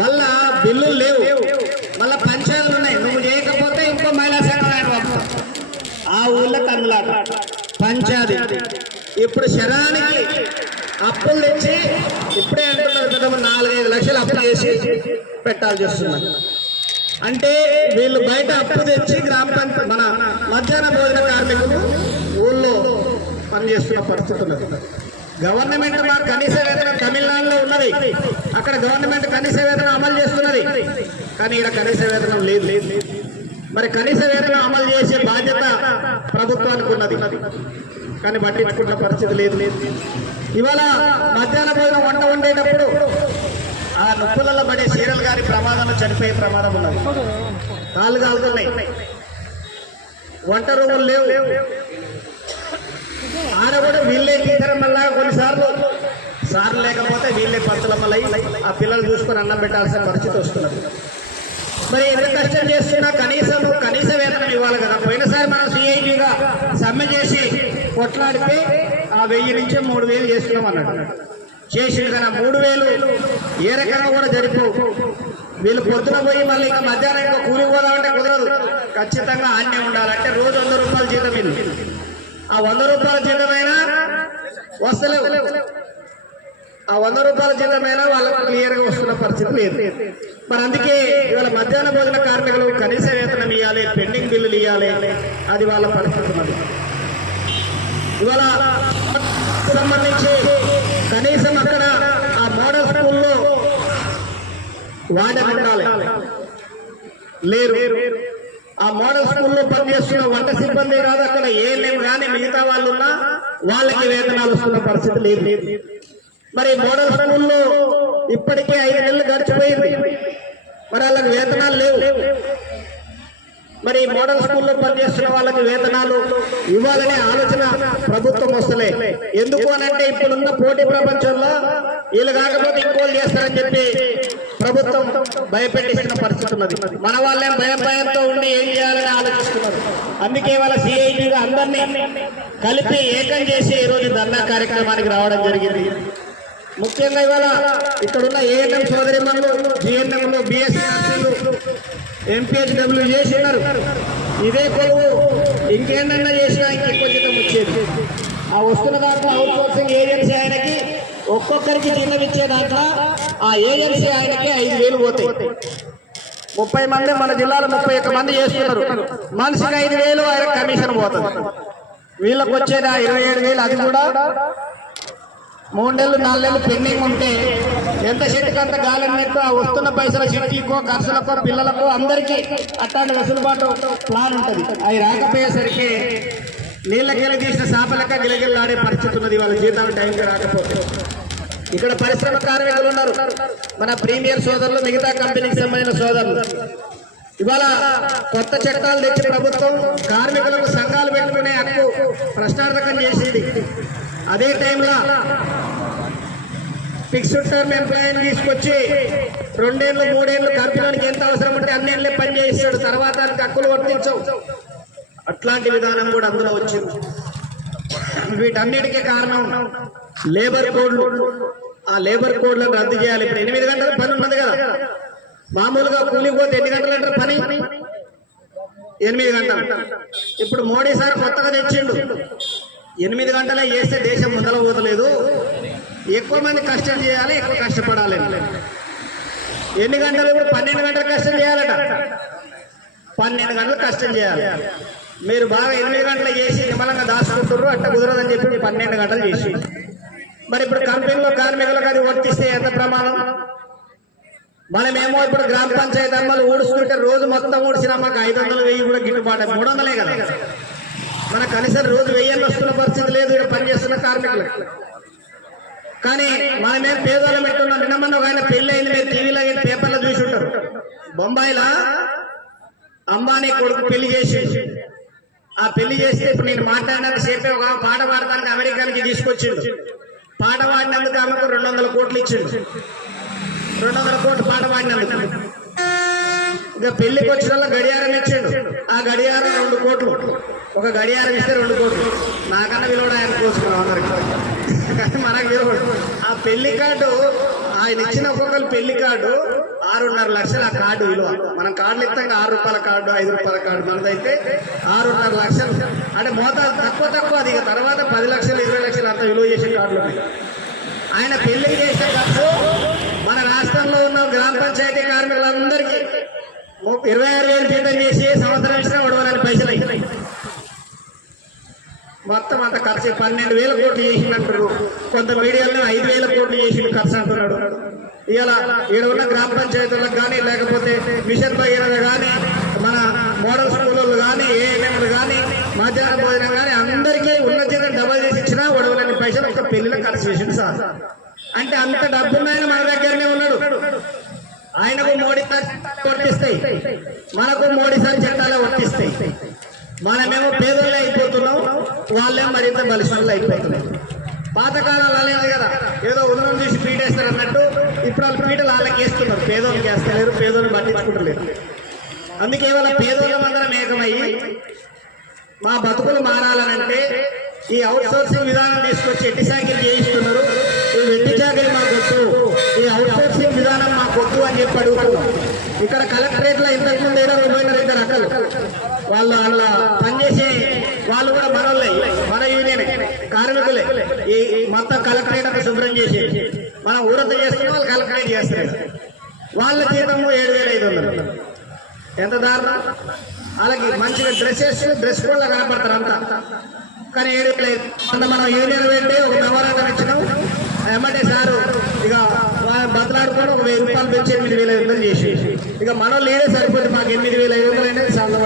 మళ్ళా బిల్లులు లేవు. మళ్ళా పంచాయతీలు ఉన్నాయి. నువ్వు చేయకపోతే ఇంకో మహిళా సంఘం ఆ ఊళ్ళో కన్నులాట. పంచాయతీ. ఇప్పుడు శరానికి అప్పులు తెచ్చి ఇప్పుడే అంటున్నారు కదా నాలుగైదు లక్షలు అప్పు చేసి పెట్టాల్సి వస్తున్నారు అంటే వీళ్ళు బయట అప్పు తెచ్చి గ్రామ పంచాయతీ మన మధ్యాహ్న భోజన కార్మికులు ఊళ్ళో పనిచేస్తున్న పరిస్థితులు. గవర్నమెంట్ మా కనీస వేతనం తమిళనాడులో ఉన్నది. అక్కడ గవర్నమెంట్ కనీస వేతనం అమలు చేస్తున్నది. కానీ ఇక్కడ కనీస వేతనం లేదు. లేదు మరి కనీస వేతనం అమలు చేసే బాధ్యత ప్రభుత్వానికి ఉన్నది. కానీ పట్టించుకున్న పరిస్థితి లేదు. లేదు ఇవాళ మధ్యాహ్న భోజనం వంట వండేటప్పుడు ఆ నొప్పులలో పడే సీరియల్ గారి ప్రమాదంలో చనిపోయే ప్రమాదం ఉన్నది. కాళ్ళు కాలుతున్నాయి. వంట రూములు లేవు. ఆడ కూడా వీళ్ళే తీసరం మళ్ళా కొన్నిసార్లు సార్లు లేకపోతే వీళ్ళే పంతులమ్మలై ఆ పిల్లలు చూసుకొని అన్నం పెట్టాల్సిన పరిస్థితి వస్తున్నది. మరి ఎంత కష్టం చేస్తున్నా కనీసం కనీస వేతనం ఇవ్వాలి కదా. పోయినసారి మనం సిఐటిగా సమ్మె చేసి కొట్లాడితే ఆ వెయ్యి నుంచి మూడు వేలు చేస్తున్నాం అన్నాడు. చేసింది కదా మూడు వేలు ఏ రకంగా కూడా జరిపో. వీళ్ళు పొద్దున పోయి మళ్ళీ ఇంకా మధ్యాహ్నం ఇంకా కూలి పోదామంటే కుదరదు. ఖచ్చితంగా ఆన్నే ఉండాలంటే రోజు వంద రూపాయల జీతం వీళ్ళు ఆ వంద రూపాయల జీతమైనా వస్తలేవు. ఆ వంద రూపాయల జీతమైనా వాళ్ళకు క్లియర్గా వస్తున్న పరిస్థితి లేదు. మరి అందుకే ఇవాళ మధ్యాహ్న భోజన కార్మికులు కనీస వేతనం ఇవ్వాలి పెండింగ్ బిల్లులు ఇవ్వాలి అది వాళ్ళ పరిస్థితి మరి. ఇవాళ సంబంధించి కనీసం అక్కడ ఆ మోడల్ స్కూల్లో వార్డెన్ ఉండాలి. లేరు. ఆ మోడల్ స్కూల్లో పనిచేస్తున్న వంట సిబ్బంది కాదు అక్కడ ఏలేం కానీ మిగతా వాళ్ళు ఉన్నా వాళ్ళకి వేతనాలు వస్తున్న పరిస్థితి లేదు. మరి మోడల్ స్కూల్లో ఇప్పటికే ఐదు నెలలు గడిచిపోయింది. మరి వాళ్ళకి వేతనాలు లేవు. మరి మోడల్ స్కూల్లో పనిచేస్తున్న వాళ్ళకి వేతనాలు ఇవ్వాలనే ఆలోచన ప్రభుత్వం వస్తలే. ఎందుకు అనంటే ఇప్పుడున్న పోటీ ప్రపంచంలో వీళ్ళు కాకపోతే ఇంకోళ్ళు చేస్తారని చెప్పి ప్రభుత్వం భయపెట్టిస్తున్న పరిస్థితి ఉన్నది. మన వాళ్ళేం భయం భయంతో ఉండి ఏం చేయాలని ఆలోచిస్తున్నారు. అందుకే వాళ్ళ సిఐటిగా అందరినీ కలిపి ఏకం చేసి ఈరోజు ధర్నా కార్యక్రమానికి రావడం జరిగింది. ముఖ్యంగా ఇవాళ ఇక్కడున్న ఏఎన్ఎం సోదరిమణులు జిఎన్ఎంలు బిఎస్సీ ఎంపీహెచ్డబ్ల్యూ చేసి ఉన్నారు. ఇదే కొలువు ఇంకేందన్నా చేసినా ఇంకెక్కువ జీతం వచ్చేది. ఆ వస్తున్న దాంట్లో అవుట్ సోర్సింగ్ ఏజెన్సీ ఆయనకి ఒక్కొక్కరికి జీతం ఇచ్చే దాంట్లో ఆ ఏజెన్సీ ఆయనకి ఐదు వేలు పోతాయి. ముప్పై మంది మన జిల్లాలో ముప్పై ఒక్క మంది చేస్తున్నారు. మనిషికి ఐదు వేలు ఆయన కమిషన్ పోతుంది. వీళ్ళకి వచ్చేది ఆ ఇరవై ఏడు వేలు అది కూడా మూడు నెలలు నాలుగు నెలలు పెండింగ్ ఉంటే ఎంత చెట్టుకు అంత గాలి అన్నట్టు వస్తున్న పైసల చెట్టుకో ఖర్చులకో పిల్లలకో అందరికీ అట్లాంటి వెసులుబాటు ప్లాన్ ఉంటుంది. అవి రాకపోయేసరికి నీళ్ళకెళ్ళి తీసిన చేపలక గిలగిల్లాడే పరిస్థితి ఉన్నది. వాళ్ళ జీతాలు టైంకి రాకపోతే. ఇక్కడ పరిశ్రమ కార్మికులు ఉన్నారు. మన ప్రీమియర్ సోదరులు మిగతా కంపెనీకి సంబంధించిన సోదరులు. ఇవాళ కొత్త చట్టాలు తెచ్చి ప్రభుత్వం కార్మికులకు సంఘాలు పెట్టుకునే హక్కు ప్రశ్నార్థకం చేసింది. అదే టైంలో ఫిక్స్డ్ టర్మ్ ఎంప్లాయీని తీసుకొచ్చి రెండేళ్ళు మూడేళ్ళు కంపెనీకి ఎంత అవసరం ఉంటే అన్నేళ్ళే పని చేస్తాడు తర్వాత హక్కులు వర్తించవు. అట్లాంటి విధానం కూడా అందులో వచ్చింది. వీటన్నిటికీ కారణం లేబర్ కోడ్లు. ఆ లేబర్ కోడ్లను రద్దు చేయాలి. ఇప్పుడు ఎనిమిది గంటల పని ఉన్నది కదా. మామూలుగా కూలిపోతే ఎన్ని గంటలు అంటారు పని? ఎనిమిది గంటలు. ఇప్పుడు మోడీ సార్ కొత్తగా తెచ్చిండు. ఎనిమిది గంటలే చేస్తే దేశం ముందర పోతలేదు ఎక్కువ మంది కష్టం చేయాలి ఎక్కువ కష్టపడాలి ఎన్ని గంటలు ఇప్పుడు? పన్నెండు గంటలు కష్టం చేయాలట. పన్నెండు గంటలు కష్టం చేయాలి. మీరు బాగా ఎనిమిది గంటలు చేసి నిమ్మలంగా దాచుకుంటున్నారు అట్ట కుదరదని చెప్పి పన్నెండు గంటలు చేసి. మరి ఇప్పుడు కంపెనీలో కార్మికులకు అది వర్తిస్తే ఎంత ప్రమాదం? మనమేమో ఇప్పుడు గ్రామ పంచాయతీ అమ్మలు ఊడుస్తుంటే రోజు మొత్తం ఊడిసిన మాకు ఐదు వందలు వెయ్యి కూడా గిట్టుబాటు మూడు వందలే కదా. మన కనీసం రోజు వెయ్యి వస్తున్న పరిస్థితి లేదు ఇక్కడ పనిచేస్తున్న కార్మికులు కానీ మన మీద పెట్టున్నాం నిన్న మొన్న ఒక ఆయన పెళ్ళి అయింది మీరు టీవీలో పేపర్లో చూసి ఉంటారు బొంబాయిలా అంబానీ కొడుకు పెళ్ళి చేసి ఆ పెళ్ళి చేస్తే ఇప్పుడు నేను మాట్లాడినంత సేపే ఒక పాట పాడటానికి అమెరికానికి తీసుకొచ్చిండు. పాట పాడినందుకు ఆమెకు రెండు వందల కోట్లు ఇచ్చిండు. రెండు వందల కోట్లు పాట పాడినందుకు. ఇక పెళ్ళికి వచ్చిన గడియారం ఇచ్చిండు. ఆ గడియారం రెండు కోట్లు. ఒక గడియారం ఇస్తే రెండు కోట్లు. నాకన్నా విలువడు ఆయన కోసుకున్నాం అందరికి. మనకు ఆ పెళ్ళి కార్డు ఆయన ఇచ్చిన ఒక్కొక్కరు పెళ్ళి కార్డు ఆరున్నర లక్షల ఆ కార్డు విలువ. మనం కార్డులు ఇస్తాం ఆరు రూపాయల కార్డు ఐదు రూపాయల కార్డు మనదైతే ఆరున్నర లక్షలు. అంటే మోతాదు తక్కువ తక్కువ అది ఇక తర్వాత పది లక్షలు ఇరవై లక్షలు అంత విలువ చేసే కార్డులు ఉన్నాయి. ఆయన పెళ్ళి చేసే ఖర్చు మన రాష్ట్రంలో ఉన్న గ్రామ పంచాయతీ కార్మికులందరికీ. ఇరవై ఆరు వేలు జీతం చేసి సంవత్సరం ఇచ్చినా మొత్తం అంత ఖర్చు పన్నెండు వేల కోట్లు అంటారు కొంత మీడియాలో ఐదు వేల కోట్లు చేసింది ఖర్చు అంటున్నాడు. ఇలా ఈడ ఉన్న గ్రామ పంచాయతీలకు కానీ లేకపోతే మిషన్ భగీరథ కానీ మన మోడల్ స్కూళ్ళు కానీ ఏఎంఎంలు కానీ మధ్యాహ్న భోజనం కానీ అందరికీ ఉన్న జీతం డబల్ చేసి ఇచ్చినా ఒడవలని పైసలు ఒక పెళ్ళిలో ఖర్చు చేసింది సార్. అంటే అంత డబ్బున్నాయని మన దగ్గరనే ఉన్నాడు. ఆయనకు మోడీ వర్తిస్తాయి. మనకు మోడీ సార్ చట్టాలే వర్తిస్తాయి. మనమేమో పేదోళ్ళు అయిపోతున్నాం వాళ్ళేమో మరింత బలిసంలో అయిపోతున్నాం పాతకాలంలో లేదు కదా ఏదో ఉదయం చూసి పీటేస్తారు అన్నట్టు ఇప్పుడు వాళ్ళు పీటలు వాళ్ళకి వేస్తున్నారు పేదోళ్ళకి వేస్తలేరు పేదోళ్ళు పట్టించుకుంటలేరు. అందుకే వాళ్ళ పేదోళ్ళ అందరం ఏకమయ్యి మా బతుకులు మారాలనంటే ఈ అవుట్ సోర్సింగ్ విధానం తీసుకొచ్చి ఎట్టి సాకిలు చేయిస్తున్నారు. ఈ వెట్టి చాకరీ మా వద్దు ఈ అవుట్ సోర్సింగ్ విధానం మా వద్దు అని చెప్పి అడుగుతున్నాం. ఇక్కడ కలెక్టరేట్లో ఇంతకుముందు ఇంతకు ముందు ఏదో పోయినారు ఇద్దరు అక్కడ వాళ్ళు అలా పనిచేసే వాళ్ళు కూడా మనోళ్ళే మన యూనియన్ కార్మికులే. ఈ ఈ మొత్తం కలెక్టరేట్ అంతా శుభ్రం చేసి మనం ఊరంతా చేస్తున్నాం వాళ్ళు కలెక్టరేట్ చేస్తారు వాళ్ళ జీతము ఏడు వేల ఐదు వందలు. ఎంత దారుణం? అలాగే మంచిగా డ్రెస్సెస్ డ్రెస్ కూడా కనపడతారు అంతా. కానీ ఏడు లేదు మొన్న మనం యూనియన్ పెట్టి ఒక మెమోరాండం ఇచ్చినాం. ఎమ్మెల్యే సారు ఇక బతలాడుకొని ఒక వెయ్యి రూపాయలు పెంచి ఎనిమిది వేల ఐదు వందలు చేసి ఇక మన లేడే సరిపోతుంది మాకు ఎనిమిది వేల ఐదు వందలు అనేది చాలా